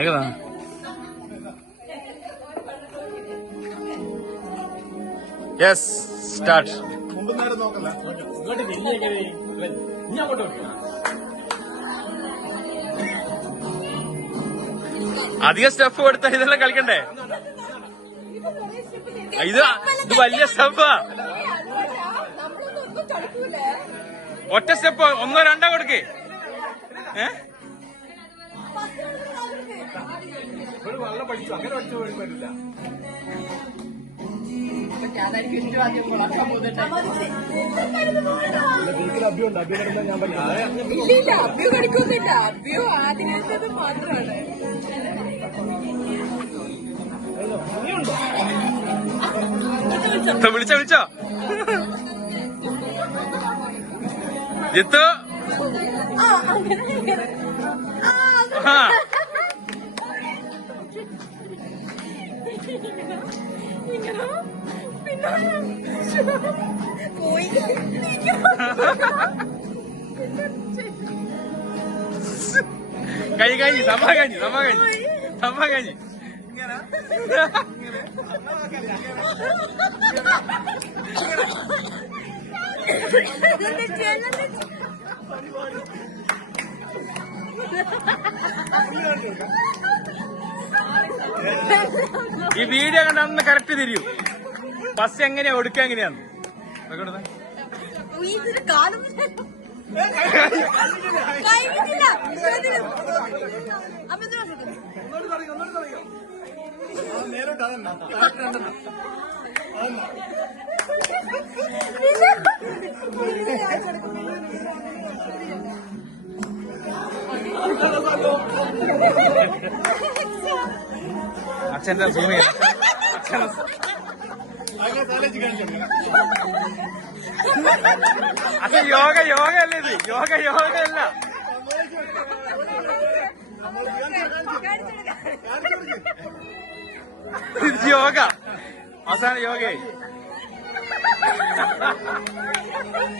ഏതാ yes start. അധികം step കൊടുത്താൽ ഇതെല്ലാം കളിക്കണ്ടേ? ഇത് വലിയ സ്റ്റെപ്പാ. ഒറ്റ സ്റ്റെപ്പ് ഒന്നോ രണ്ടോ കൊടുക്കേ. വെള്ളം പഠിച്ചു അങ്ങനെ പഠിച്ചു പറ്റില്ല. ഇല്ല അബ്യു കളിക്കൊന്നുമില്ല. അബ്യു ആദ്യത്തേത് മാത്രമാണ്. വിളിച്ചോ ജിത്തു. പോയി കഴിഞ്ഞു സമ്മ കഴിഞ്ഞു. ഈ വീഡിയോ കണ്ടാന്ന് കറക്റ്റ് തിരിയൂ. ബസ് എങ്ങനെയാ ഒടുക്ക എങ്ങനെയാന്ന് അച്ഛൻ്റെ സൂമ അച്ഛൻ യോഗ അല്ലേ ഇത്? യോഗ അല്ല. യോഗ അവസാന യോഗയായി.